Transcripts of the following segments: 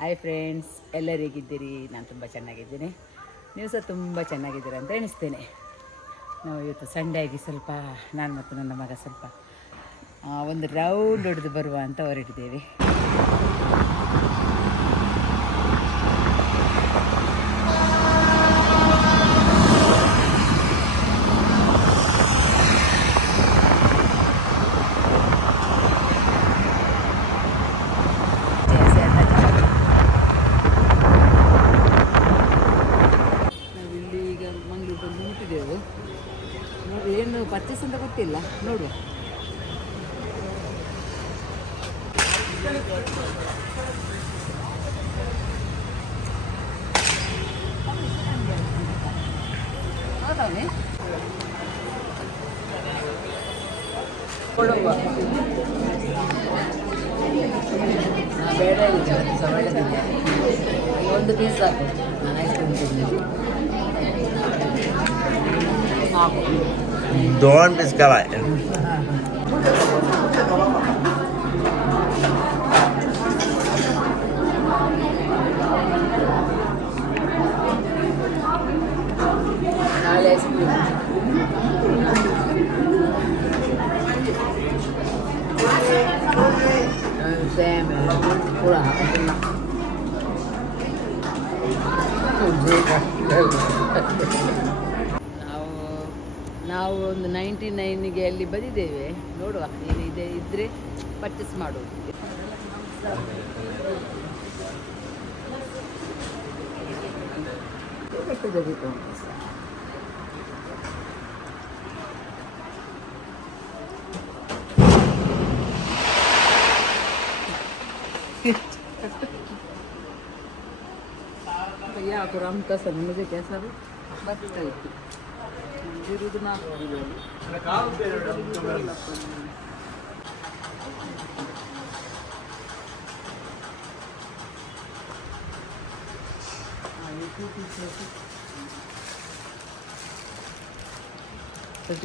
Hi friends ಎಲ್ಲರೂ ಹೇಗಿದ್ದೀರಿ? ನಾನು ತುಂಬ ಚೆನ್ನಾಗಿದ್ದೀನಿ. ನೀವು ಸಹ ತುಂಬ ಚೆನ್ನಾಗಿದ್ದೀರ ಅಂತ ಎಣಿಸ್ತೇನೆ. ನಾವು ಇವತ್ತು ಸಂಡೇ ಆಗಿ ಸ್ವಲ್ಪ, ನಾನು ಮತ್ತು ನನ್ನ ಮಗ ಸ್ವಲ್ಪ ಒಂದು ರೌಂಡ್ ಹೊಡೆದು ಬರುವ ಅಂತ ಹೊರಟಿದ್ದೇವೆ. ಏನು ಪರ್ಚೇಸ್ ಅಂತ ಗೊತ್ತಿಲ್ಲ. ನೋಡುವ. ಕೊಡಪ್ಪ ಬೇಡ ಒಂದು ಪೀಸ್ ಸಾಕು. ನಾನು ಐಸ್ ಕ್ರೀಮ್ ತಿಂತೀನಿ. Doğan biz kalay. Thank you. ನಾವು ಒಂದು ನೈಂಟಿ ನೈನ್ಗೆ ಅಲ್ಲಿ ಬಂದಿದ್ದೇವೆ ನೋಡುವ ಏನಿದೆ ಇದ್ದರೆ ಪರ್ಚೇಸ್ ಮಾಡುವುದು ಕೆಟ್ಟದಾಗಿತ್ತು या करू आमचं कसं म्हणजे कसं దిరుగునా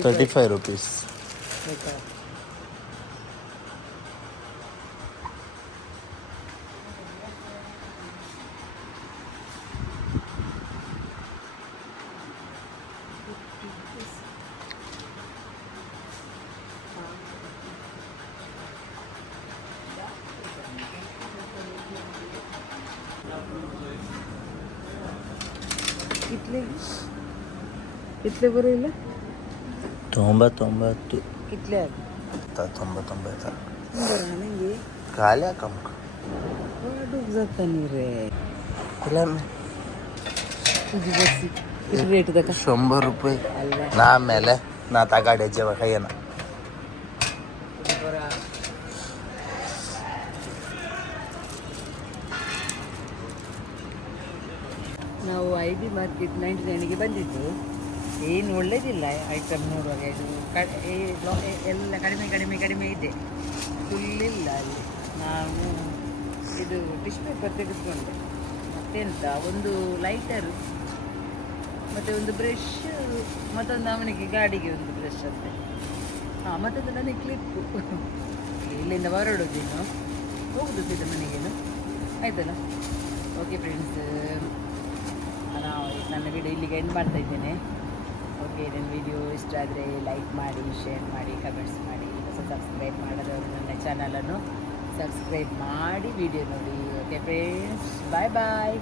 thirty five rupees thirty five rupees idli idli ಬರೋಲ್ಲ ತೊಂಬತ್ತೊಂಬತ್ತು ಇಟ್ಲಿ ತೊಂಬತ್ತೊಂಬತ್ತು ನನಗೆ ಖಾಲಿ ಕಮ್ डूब जाता नहीं रे ಇಲ್ಲ तुझी बसी किती रेट का शंभर रुपये अल्ला ನಾ ಮೇಲೆ ನಾ ತಗಾಡೆ ಜವ ಕೈಯನ ನಾವು ಐ ಬಿ ಮಾರ್ಕೆಟ್ ನೈಂಟಿ ನೈನಿಗೆ ಬಂದಿದ್ದು. ಏನು ಒಳ್ಳೆಯದಿಲ್ಲ ಐಟಮ್ ನೋಡುವಾಗ ಇದು ಕ- ಎಲ್ಲ ಕಡಿಮೆ ಕಡಿಮೆ ಕಡಿಮೆ ಇದೆ. ಫುಲ್ ಇಲ್ಲ ಅಲ್ಲಿ. ನಾನು ಇದು ಟಿಶ್ ಪೇಪರ್ ತೆಗೆದುಕೊಂಡೆ. ಮತ್ತೆಂತ ಒಂದು ಲೈಟರು ಮತ್ತು ಒಂದು ಬ್ರಷ್ ಮತ್ತೊಂದು ಅವನಿಗೆ ಗಾಡಿಗೆ ಒಂದು ಬ್ರಷ್ ಅಂತೆ. ಹಾಂ, ಮತ್ತೊಂದು ನನಗೆ ಕ್ಲಿಪ್ಪು ಇಲ್ಲಿಂದ ಹೊರಡೋದೇನು ಹೋಗುದು ಸೀದಾ ಮನೆಗೇನು ಆಯ್ತಲ್ಲ? ಓಕೆ ಫ್ರೆಂಡ್ಸ್ ವಿಡಿಯೋ ಇಲ್ಲಿಗೆ ಎಂಡ್ ಮಾಡ್ತಾ ಇದ್ದೇನೆ. ಓಕೆ ನನ್ನ ವಿಡಿಯೋ ಇಷ್ಟ ಆದರೆ ಲೈಕ್ ಮಾಡಿ ಶೇರ್ ಮಾಡಿ ಕಮೆಂಟ್ಸ್ ಮಾಡಿ. ಹೊಸ ಸಬ್ಸ್ಕ್ರೈಬ್ ಮಾಡೋದು ನನ್ನ ಚಾನಲನ್ನು ಸಬ್ಸ್ಕ್ರೈಬ್ ಮಾಡಿ ವಿಡಿಯೋ ನೋಡಿ. ಓಕೆ ಫ್ರೆಂಡ್ಸ್ ಬಾಯ್ ಬಾಯ್